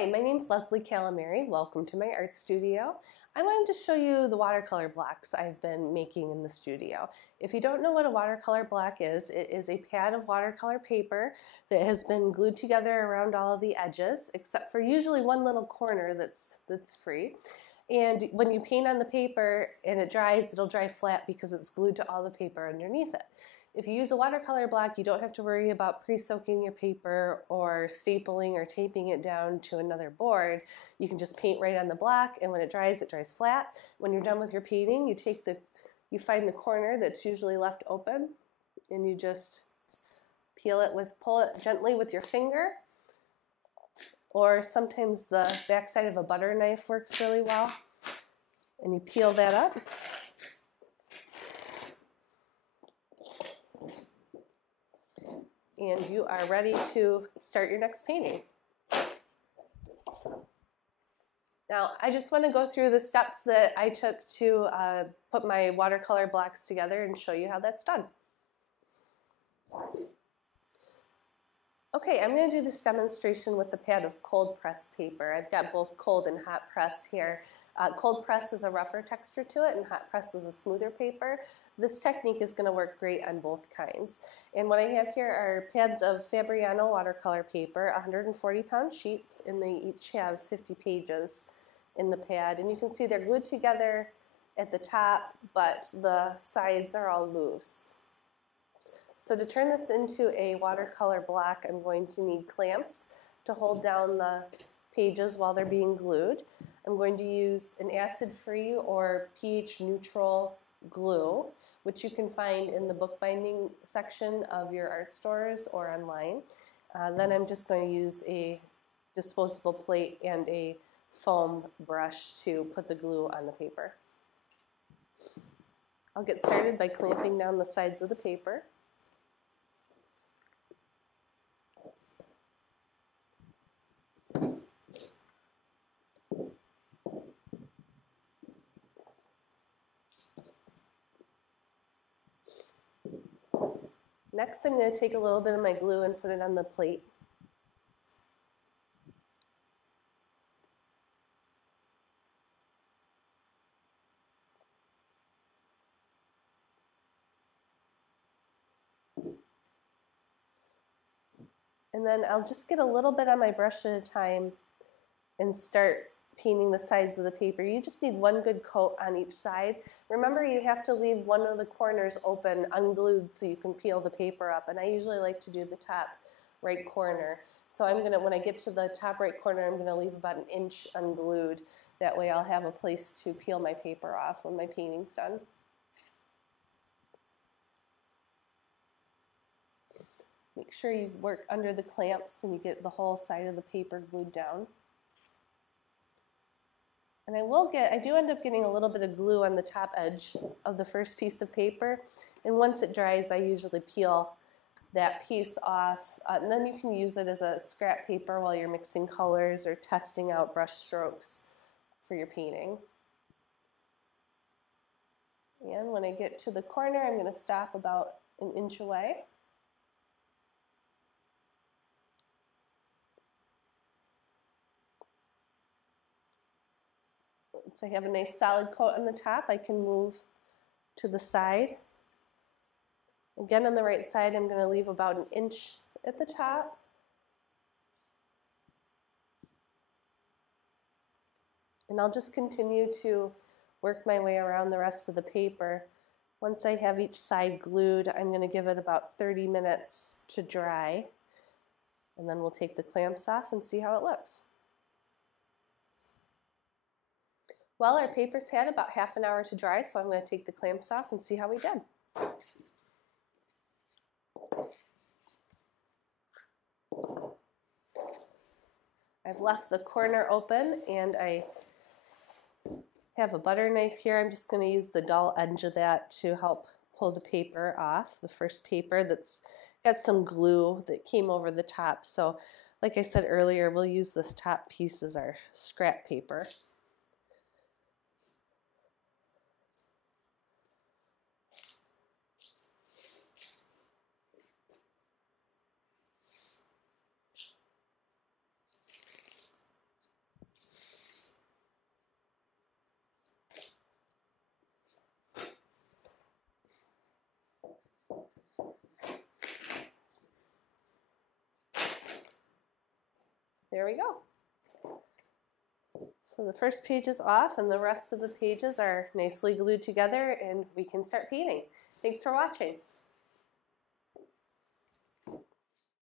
Hi, my name's Leslie Calimeri. Welcome to my art studio. I wanted to show you the watercolor blocks I've been making in the studio. If you don't know what a watercolor block is, it is a pad of watercolor paper that has been glued together around all of the edges, except for usually one little corner that's free. And when you paint on the paper and it dries, it'll dry flat because it's glued to all the paper underneath it. If you use a watercolor block, you don't have to worry about pre-soaking your paper or stapling or taping it down to another board. You can just paint right on the block, and when it dries flat. When you're done with your painting, you find the corner that's usually left open, and you just pull it gently with your finger, or sometimes the backside of a butter knife works really well. And you peel that up. And you are ready to start your next painting. Now, I just want to go through the steps that I took to put my watercolor blocks together and show you how that's done. Okay, I'm going to do this demonstration with the pad of cold press paper. I've got both cold and hot press here. Cold press is a rougher texture to it, and hot press is a smoother paper. This technique is going to work great on both kinds. And what I have here are pads of Fabriano watercolor paper, 140-pound sheets, and they each have 50 pages in the pad. And you can see they're glued together at the top, but the sides are all loose. So to turn this into a watercolor block, I'm going to need clamps to hold down the pages while they're being glued. I'm going to use an acid-free or pH-neutral glue, which you can find in the bookbinding section of your art stores or online. Then I'm just going to use a disposable plate and a foam brush to put the glue on the paper. I'll get started by clamping down the sides of the paper. Next, I'm going to take a little bit of my glue and put it on the plate. And then I'll just get a little bit on my brush at a time and start painting the sides of the paper. You just need one good coat on each side. Remember, you have to leave one of the corners open, unglued, so you can peel the paper up. And I usually like to do the top right corner. So when I get to the top right corner, I'm gonna leave about 1 inch unglued. That way I'll have a place to peel my paper off when my painting's done. Make sure you work under the clamps and you get the whole side of the paper glued down. And I do end up getting a little bit of glue on the top edge of the first piece of paper. And once it dries, I usually peel that piece off. And then you can use it as a scrap paper while you're mixing colors or testing out brush strokes for your painting. And when I get to the corner, I'm going to stop about 1 inch away. Once I have a nice solid coat on the top, I can move to the side. Again, on the right side, I'm going to leave about 1 inch at the top. And I'll just continue to work my way around the rest of the paper. Once I have each side glued, I'm going to give it about 30 minutes to dry. And then we'll take the clamps off and see how it looks. Well, our paper's had about half an hour to dry, so I'm going to take the clamps off and see how we did. I've left the corner open, and I have a butter knife here. I'm just going to use the dull edge of that to help pull the paper off, the first paper that's got some glue that came over the top. So, like I said earlier, we'll use this top piece as our scrap paper. There we go. So the first page is off and the rest of the pages are nicely glued together and we can start painting. Thanks for watching.